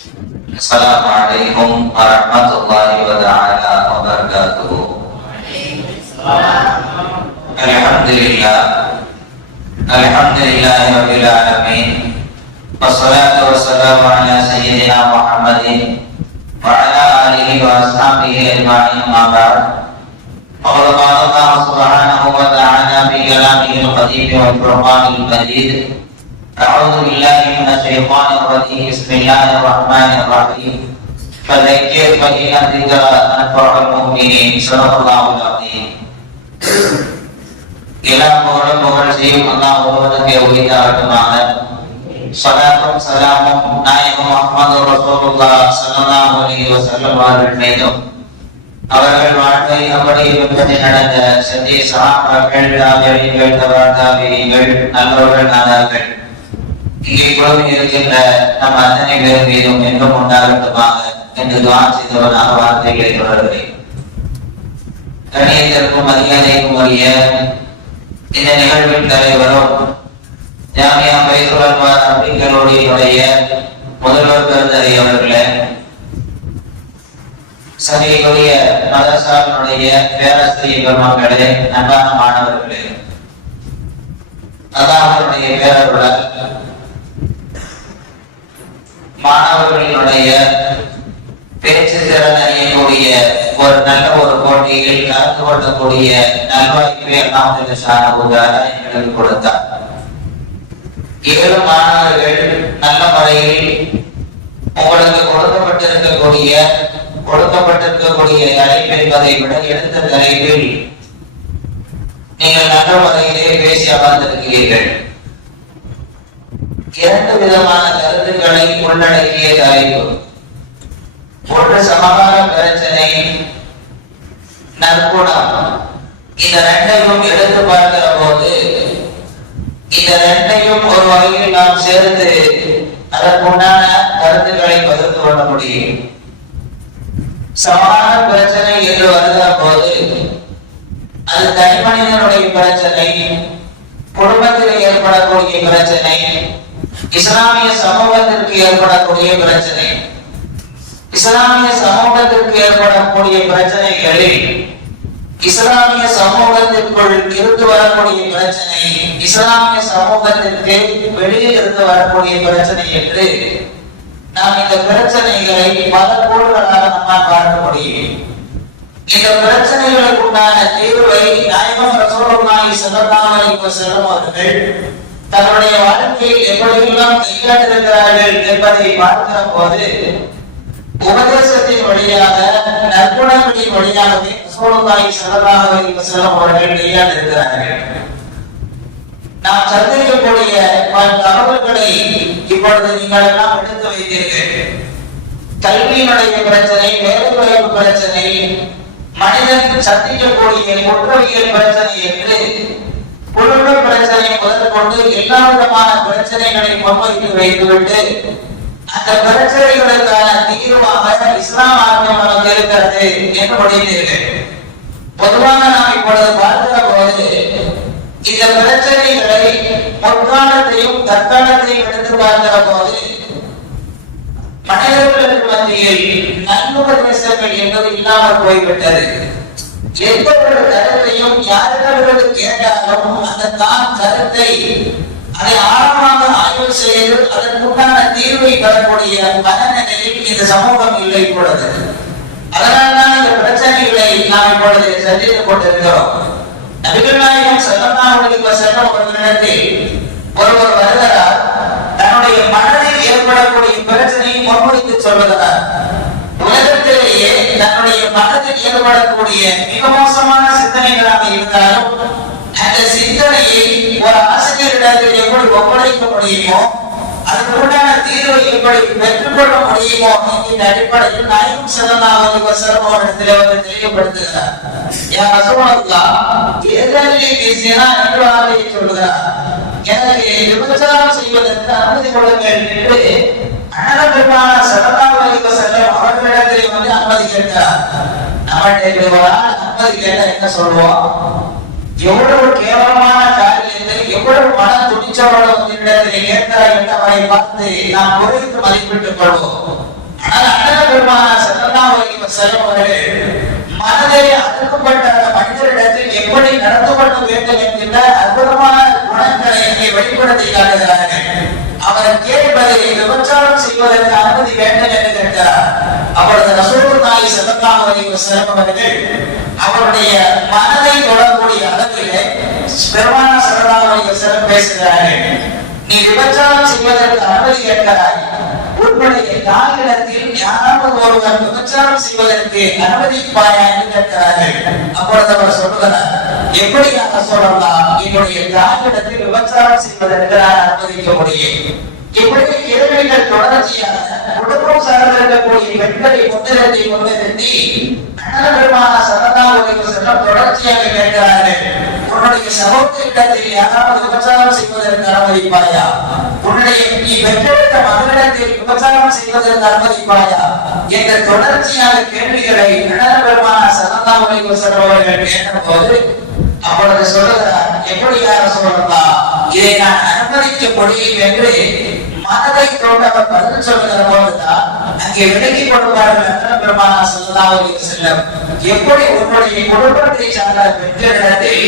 Assalamualaikum warahmatullahi wabarakatuh. Alhamdulillah. Alhamdulillah rabbil alamin. Wassalatu wassalamu ala sayyidina Muhammadin wa ala alihi wa ashabihi ajma'in ma ba'd. Allah subhanahu wa ta'ala bi kalamihi al-qadim wal furqanil majid. أعوذ بالله من الشيطان الرجيم بسم الله الرحمن الرحيم فذكر فإن الذكرى تنفع المؤمنين صدق الله العظيم எல்லா புகழும் புகழ்ச்சியும் அல்லாஹ் ஒருவனுக்கு உரித்தாகட்டுமாக சலாத்தும் சலாமும் நாயகம் முஹம்மது ரசூலுல்லாஹ் ஸல்லல்லாஹு அலைஹி வஸல்லம் அவர்கள் மீதும் அவர்கள் வாழ்வை அப்படியே பின்பற்றி நடந்த சத்திய சகாபாக்கள் தாபியீன்கள் தவா தாபியீன்கள் நல்லவர்கள் நாதார்கள் இங்கே குழுமி இருக்கின்ற நம் அத்தனை பேர் மீதும் என்றும் உண்டாகட்டுமாக என்று துவா செய்தவனாக வார்த்தைகளை தொடர்கிறேன் கணியத்திற்கும் மரியாதைக்கும் உரிய இந்த நிகழ்வின் தலைவரும் ஜாமியா பைசுல் அப்படிங்களுடைய முதல்வர் பெருந்தரை அவர்களே சபைக்குரிய மதசாவினுடைய பேராசிரியர் பெருமக்களே அன்பான மாணவர்களே அல்லாஹனுடைய பேரருளால் மாணவர்களினுடைய பேச்சு திறன் அறியக்கூடிய ஒரு நல்ல ஒரு போட்டியில் கலந்து கொள்ளக்கூடிய நல்வாய்ப்பை அல்லாஹ் ஷானபுதார எங்களுக்கு கொடுத்தார். ஏழு மாணவர்கள் நல்ல முறையில் உங்களுக்கு கொடுக்கப்பட்டிருக்கக்கூடிய கொடுக்கப்பட்டிருக்கக்கூடிய தலைப்பு என்பதை விட எடுத்த தலைப்பில் நீங்கள் நல்ல முறையிலே பேசி அமர்ந்திருக்கிறீர்கள். இரண்டு விதமான கருத்துக்களை உள்ளடக்கிய தலைப்பு. ஒன்று சமகால பிரச்சனை நற்குணம் இந்த ரெண்டையும் எடுத்து பார்க்கிற போது இந்த ரெண்டையும் ஒரு வகையில் நாம் சேர்த்து அதற்குண்டான கருத்துக்களை பகிர்ந்து கொள்ள முடியும். சமகால பிரச்சனை என்று வருகிற போது அது தனிமனிதனுடைய பிரச்சனை குடும்பத்தில் ஏற்படக்கூடிய பிரச்சனை இஸ்லாமிய சமூகத்திற்கு ஏற்படக்கூடிய பிரச்சனை. இஸ்லாமிய சமூகத்திற்கு ஏற்படக்கூடிய பிரச்சனைகளில் இஸ்லாமிய சமூகத்திற்குள் இருந்து வரக்கூடிய பிரச்சனை இஸ்லாமிய சமூகத்திற்கு வெளியே இருந்து வரக்கூடிய பிரச்சனை என்று நாம் இந்த பிரச்சனைகளை பல கூறுகளாக நம்மால் பார்க்க முடியும். இந்த பிரச்சனைகளுக்கு உண்டான தீர்வை நாயகம் ரசூலுல்லாஹி செல்லலாம் அலைஹி வஸல்லம் அவர்கள் தன்னுடைய வாழ்க்கையில் எப்படியெல்லாம் கையாண்டிருக்கிறார்கள் என்பதை பார்க்கிற போது உபதேசத்தின் வழியாக நற்குணங்களின் வழியாகவே ரசூலுல்லாஹி ஸல்லல்லாஹு செல்லும் அவர்கள் கையாண்டிருக்கிறார்கள். நாம் சந்திக்கக்கூடிய பல தகவல்களை இப்பொழுது நீங்கள் எல்லாம் எடுத்து வைத்தீர்கள். கல்வியினுடைய பிரச்சனை வேலைவாய்ப்பு பிரச்சனை மனிதன் சந்திக்கக்கூடிய குற்றவியல் பிரச்சனை என்று குடும்ப பிரச்சனை முதல் கொண்டு எல்லா விதமான பிரச்சனைகளை முன்வைத்து வைத்துவிட்டு அந்த பிரச்சனைகளுக்கான தீர்வாக இஸ்லாம் ஆர்வம் நமக்கு இருக்கிறது என்று முடிந்தீர்கள் பொதுவாக நாம் இப்பொழுது பார்க்கிற போது இந்த பிரச்சனைகளை பொற்காலத்தையும் தற்காலத்தையும் எடுத்து பார்க்கிற போது மனிதர்களுக்கு மத்தியில் நல்லுபதேசங்கள் என்பது இல்லாமல் போய்விட்டது. எந்த ஒரு கருத்தையும் யாரிடமிருந்து கேட்டாலும் அந்த தான் கருத்தை அதை ஆழமாக ஆய்வு செய்து அதற்குண்டான தீர்வை பெறக்கூடிய மனநிலையில் இந்த சமூகம் இல்லை இப்பொழுது. அதனால்தான் இந்த பிரச்சனைகளை நாம் இப்பொழுது சந்தித்துக் கொண்டிருக்கிறோம். நபிகள் நாயகம் ஸல்லல்லாஹு அலைஹி வஸல்லம் ஒருவர் வருகிறார். தன்னுடைய மனதில் ஏற்படக்கூடிய பிரச்சனையை முன்வைத்து சொல்லுகிறார். மனதில் ஏற்படக்கூடிய மிக மோசமான சிந்தனைகளாக இருந்தாலும் அந்த சிந்தனையை ஒரு ஆசிரியரிடத்தில் எப்படி ஒப்படைக்க முடியுமோ அதற்குண்டான தீர்வை எப்படி பெற்றுக்கொள்ள முடியுமோ என்கின்ற அடிப்படையில் நாயகம் ஸல்லல்லாஹு அலைஹி அவர் தெளிவுபடுத்துகிறார். யா ரசூலல்லாஹ் எதனிலே பேசினா என்று ஆணையை சொல்லுகிறார் எனக்கு விபச்சாரம் செய்வதற்கு அனுமதி கொடுங்கள் என்று பெருமான ஸல்லல்லாஹு அலைஹி வஸல்லம் அவர்களிடத்திலே வந்து அனுமதி கேட்கிறார் நம்மகிட்ட ஒரு அனுமதி என்ன சொல்லுவோம் எவ்வளவு கேவலமான காரியத்தை எவ்வளவு மன துணி உங்களிடத்தில் என்று அவரை பார்த்து நாம் குறைத்து மதிப்பிட்டுக் கொள்வோம் ஆனால் அண்ணன் பெருமான செல்லலாம் செல்லும் அவர்கள் மனதை அடக்கப்பட்ட அந்த மனிதரிடத்தில் எப்படி நடந்து கொள்ள வேண்டும் என்கின்ற அற்புதமான குணங்களை இங்கே வெளிப்படுத்தி காட்டுகிறார்கள் அவர் கேட்பதை விபச்சாரம் செய்வதற்கு அனுமதி வேண்டும் என்று கேட்கிறார் அப்பொழுது ரசூல் நாய் ஒரு செல்லும் அவர்கள் அவருடைய மனதை தொடரக்கூடிய அளவிலே பெருமான சரதாமணிக சிறப்பு பேசுகிறார்கள். நீ விபச்சாரம் செய்வதற்கு அனுமதி கேட்கிறாய். உன்னுடைய காலிடத்தில் யாராவது ஒருவர் விபச்சாரம் செய்வதற்கு அனுமதிப்பாயா என்று கேட்கிறார்கள். அப்பொழுது அவர் சொல்லுகிறார் எப்படியாக சொல்லலாம்? என்னுடைய காலிடத்தில் விபச்சாரம் செய்வதற்கு நான் அனுமதிக்க முடியும். இப்படி கேள்விகள் தொடர்ச்சியாக குடும்பம் சார்ந்திருக்கக்கூடிய பெண்களை முன்னிறுத்தி முன்னிறுத்தி அண்ணன் பெருமான சரதா உலக தொடர்ச்சியாக கேட்கிறார்கள். உன்னுடைய சகோதரிடத்தில் யாராவது விபச்சாரம் செய்வதற்கு அனுமதிப்பாயா? உன்னுடைய நீ பெற்றெடுத்த மகளிடத்தில் விபச்சாரம் செய்வதற்கு அனுமதிப்பாயா? என்ற தொடர்ச்சியாக கேள்விகளை அண்ணன் பெருமான சரதா உலக கேட்டபோது அப்பொழுது சொல்லுகிறார் எப்படி யார சொல்லலாம் இதை நான் அனுமதிக்கப்படுவேன் என்று மனதை கொண்டு பதில் சொல்லுகிற போதுதான் அங்கே விலகி கொடுப்பார்கள் என்று பெருமானா சொல்லதாக செல்லும். எப்படி உன்னுடைய குடும்பத்தை சார்ந்த பெண்களிடத்தில்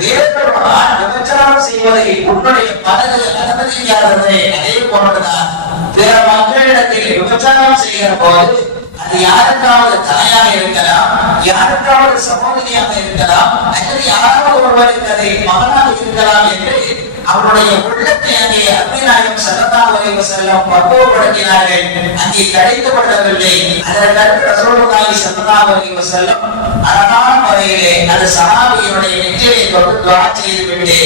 வேறொருவரால் விபச்சாரம் செய்வதை உன்னுடைய மனது அனுமதிக்காததை அதே போன்றுதான் பிற மக்களிடத்தில் விபச்சாரம் செய்கிற போது அது யாருக்காவது தாயாக இருக்கலாம் யாருக்காவது சகோதரியாக இருக்கலாம் அல்லது யாராவது ஒருவருக்கு அதை மகனாக இருக்கலாம் என்று அவருடைய உள்ளத்தை அங்கே அபிநாயகம் சரதாம் வரைவு செல்லம் பக்குவப்படுத்தினார்கள். அங்கே கிடைத்து கொள்ளவில்லை. அதற்கு ரசோலுல்லாஹி சல்லல்லாஹு அலைஹி வஸல்லம் அழகான முறையிலே அது சஹாபியினுடைய நெற்றியை தொட்டு துஆ செய்துவிட்டு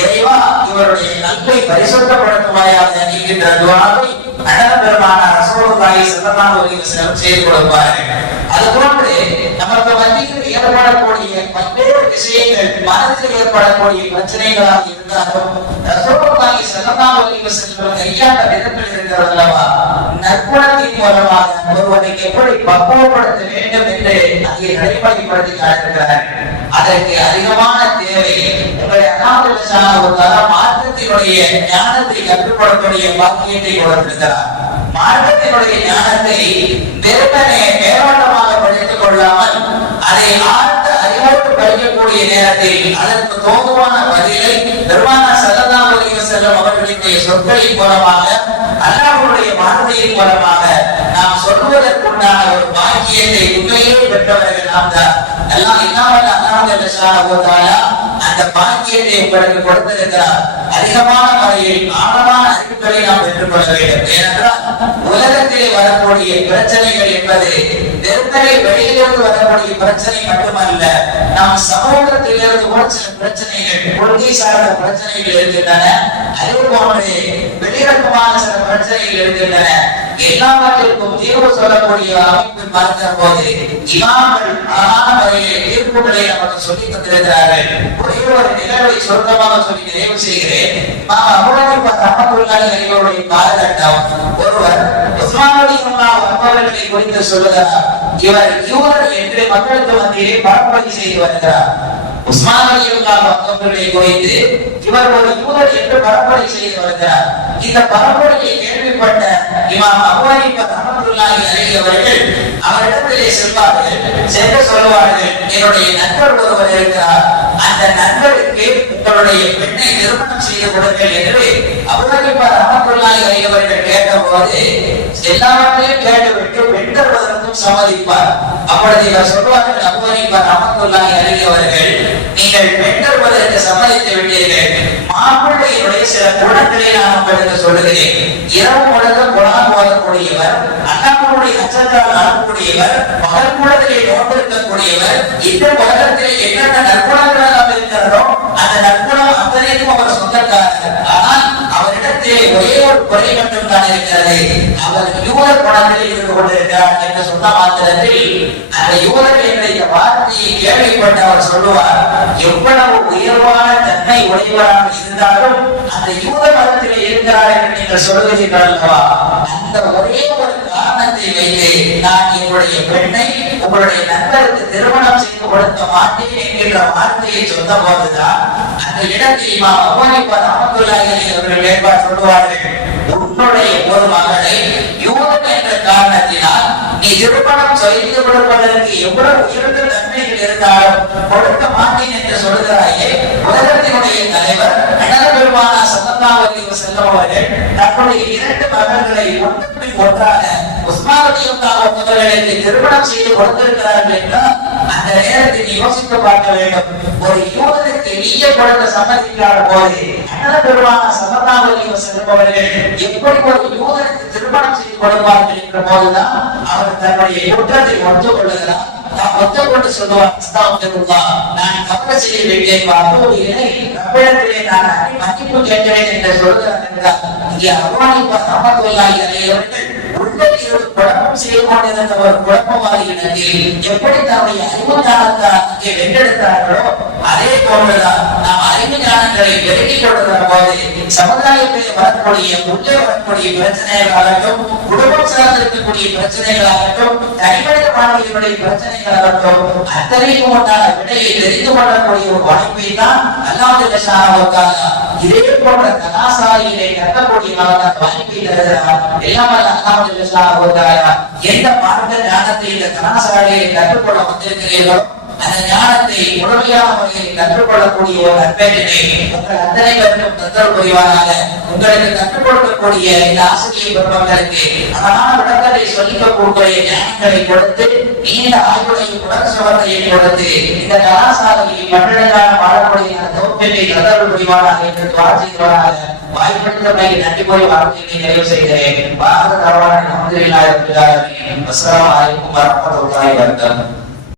இறைவா இவருடைய நன்மை பரிசுத்தப்படுத்துவாயாக என்கின்ற துவாவை பெருமான ரசோலுல்லாஹி ஸல்லல்லாஹு அலைஹி வஸல்லம் செய்து கொடுப்பார்கள். அதுபோன்று நமக்கு மத்தியில் ஏற்படக்கூடிய பல்வேறு விஷயங்கள் மனதில் ஏற்படக்கூடிய பிரச்சனைகளாக இருந்தாலும் ரசோலுல்லாஹி ஸல்லல்லாஹு செல்வம் கையாண்ட விதத்தில் இருக்கிறது நற்குணத்தின் மூலமாக ஒருவனை எப்படி பக்குவப்படுத்த வேண்டும் என்று அதை நடைமுறைப்படுத்தி காட்டுகிறார் அதற்கு அதிகமான தேவை உங்களை அனாமதான மார்க்கத்தினுடைய ஞானத்தை கற்றுக்கொள்ளக்கூடிய பாக்கியத்தை கொடுத்திருக்கிறார். மார்க்கத்தினுடைய ஞானத்தை வெறுமனே மேலோட்டமாக படித்துக் கொள்ளாமல் அதை ஆழ்த்த அறிவோடு படிக்கக்கூடிய நேரத்தில் அதற்கு தோதுவான பதிலை பெருமான செல்லலாம் செல்லும் அவர்களுடைய சொற்களின் மூலமாக அல்லாஹ்வுடைய வார்த்தையின் மூலமாக நாம் சொல்வதற்குண்டான ஒரு பாக்கியத்தை உண்மையே பெற்றவர்கள் நாம் தான். எல்லாம் இல்லாமல் அல்லாஹ் அந்த பாக்கியத்தை உங்களுக்கு கொடுத்திருக்கிறார். அதிகமான முறையில் ஆழமான அறிவுகளை நாம் பெற்றுக்கொள்ள வேண்டும். ஏனென்றால் உலகத்திலே வரக்கூடிய பிரச்சனைகள் என்பது வெறுமனே வெளியிலிருந்து வரக்கூடிய பிரச்சனை மட்டுமல்ல நம் சமூகத்திலிருந்து கூட சில பிரச்சனைகள் கொள்கை சார்ந்த பிரச்சனைகள் இருக்கின்றன. அதே போன்று வெளியிறக்கமான சில பிரச்சனைகள் இருக்கின்றன. எல்லாவற்றிற்கும் தீர்வு சொல்லக்கூடிய அமைப்பு பார்க்கிற போது இமாம்கள் அழகான முறையில் தீர்ப்புகளை நமக்கு சொல்லி தந்திருக்கிறார்கள். ஒரே ஒரு நிகழ்வை சொல்லி நிறைவு செய்கிறேன். இமாம் அபுஹனீஃபா ஒருவர் உஸ்மானுடைய குறித்து சொல்லுகிறார் இவர் என்று மக்களுக்கு மத்தியிலே பரப்புரை செய்து வருகிறார். குறித்து இவர் ஒரு யூதர் என்று பரப்புரை செய்து வருகிறார். இந்த பரப்புரையை கேள்விப்பட்ட இமாம் அபுஹனீஃபா ரஹ்மத்துல்லாஹி அலைஹி அவர்கள் அவரிடத்திலே செல்வார்கள் சென்று சொல்லுவார்கள் என்னுடைய நண்பர் ஒருவர் இருக்கிறார். அவருடைய பெண்ணை திருமணம் செய்து கொடுங்கள் என்று அபுஹனீஃபா ரஹ்மத்துல்லாஹி அலைஹி அவர்கள் கேட்டபோது எல்லாவற்றையும் கேட்டுவிட்டு பெண் தருவதற்கும் சம்மதிப்பார். அப்பொழுது இவர் சொல்வார்கள் அபுஹனீஃபா ரஹ்மத்துல்லாஹி அலைஹி அவர்கள் நீங்கள் பெண் தருவதற்கு சம்மதித்து விட்டீர்கள். மாப்பிள்ளையினுடைய சில குணங்களை நான் உங்களுக்கு சொல்லுகிறேன். இரவு முழுக்க குணம் போதக்கூடியவர் அண்ணாவுடைய நட்சத்திரம் ஆகக்கூடியவர் பகல் குலத்திலே நோட்டிருக்கக்கூடியவர் இந்த உலகத்திலே என்னென்ன நற்குணங்கள் இருக்கிறதோ அந்த நற்குணம் அத்தனைக்கும் அவர் சொந்தக்காரர் ஆனால் அவரிடத்தில் ஒரே ஒரு குறை மட்டும் தான் இருக்கிறது. அவர் யூதர் குணத்தில் இருந்து கொண்டிருக்கிறார் என்று சொன்ன மாத்திரத்தில் அந்த யூதர்களுடைய வார்த்தையை கேள்விப்பட்டு அவர் சொல்லுவார் எவ்வளவு உயர்வான தன்மை உடையவராக இருந்தாலும் அந்த யூத மதத்திலே இருக்கிறார் என்று நீங்கள் சொல்லுகிறீர்கள் அல்லவா? அந்த ஒரே ஒரு காரணத்தை வைத்து நான் என்னுடைய பெண்ணை உங்களுடைய நண்பருக்கு திருமணம் செய்து கொடுக்க மாட்டேன் என்கின்ற வார்த்தையை சொன்ன போதுதான் அந்த இடத்தில் இமாம் அபூ ஹனீஃபா அவர்கள் ஏற்பாடு சொல்லுவார்கள். உன்னுடைய ஒரு மகளை யூதம் என்ற காரணத்தினால் நீ திருமணம் செய்து கொடுப்பதற்கு எவ்வளவு உயர்ந்த தன்மைகள் இருந்தாலும் கொடுக்க மாட்டேன் என்று சொல்கிறாயே உலகத்தினுடைய தலைவர் பெருமானா சல்லல்லாஹு அவர்கள் தன்னுடைய இரண்டு மகன்களை ஒன்றுக்கு ஒன்றாக உஸ்மான் ரலியல்லாஹு திருமணம் செய்து கொடுத்திருக்கிறார்கள் என்றால் அந்த நேரத்தில் யோசித்து பார்க்க வேண்டும். ஒரு யூதனுக்கு நீய கொடுக்க சம்மதிக்கிறார் போது அண்ணல் எப்படி ஒரு யூதனுக்கு திருமணம் செய்து கொடுப்பார்கள் என்ற போதுதான் அவர் தன்னுடைய குற்றத்தை ஒன்று கொள்ளுகிறார் நான் ஒத்துக்கொண்டு சொல்லுவார் அஸ்தாஃபிருல்லாஹ் நான் தவறு செய்யவில்லை அப்போதிலே ரப்பிடத்திலே நான் மன்னிப்பு கேட்கிறேன் என்று சொல்கிறார் இங்கே அவர்கள் உள்ளத்தில் ஒரு குழப்பம் செய்து கொண்டிருந்த ஒரு குழப்பவாதி இடத்தில் எப்படி தன்னுடைய அறிவு ஞானத்தால் அங்கே வென்றெடுத்தார்களோ அதே போன்றுதான் நாம் அறிவு ஞானங்களை பெருக்கிக் கொண்டிருந்த போது சமுதாயத்தில் வரக்கூடிய உள்ளே வரக்கூடிய பிரச்சனைகளாகட்டும் குடும்பம் சார்ந்து இருக்கக்கூடிய பிரச்சனைகளாகட்டும் தனிமனித வாழ்க்கையினுடைய பிரச்சனைகளாகட்டும் அத்தனைக்கும் உண்டான விடையை தெரிந்து கொள்ளக்கூடிய ஒரு வாய்ப்பை தான் அல்லாஹ் இதே போன்ற கலாசாரியிலே கட்டக்கூடிய வாய்ப்பை எல்லாமே எல்லாம் எந்த மார்க்க ஞானத்தை இந்த கலாசாரியை கற்றுக்கொள்ள வந்திருக்கிறீர்களோ அந்த ஞானத்தை முழுமையான முறையில் கற்றுக்கொள்ளக்கூடிய ஒரு நற்பேரினை உங்கள் அத்தனை பேருக்கும் புரிவாராக உங்களுக்கு கற்றுக் கொடுக்கக்கூடிய இந்த ஆசிரியர் பெருமக்களுக்கு அழகான விளக்கத்தை சொல்லிக்கக்கூடிய ஞானங்களை கொடுத்து நீண்ட ஆய்வுகளையும் உடல் சுகத்தையும் கொடுத்து இந்த கலாசாலையில் மன்னழகான வாழக்கூடிய அந்த தோப்பினை புரிவாராக என்று துவாசிக்கிறாராக வாய்ப்பளித்தமை நன்றி போய் வார்த்தைகளை நிறைவு செய்கிறேன். பாரத தரவான அஹமதுல்லாஹி ரப்பில் ஆலமீன் அஸ்ஸலாமு வபரகாத்துஹு.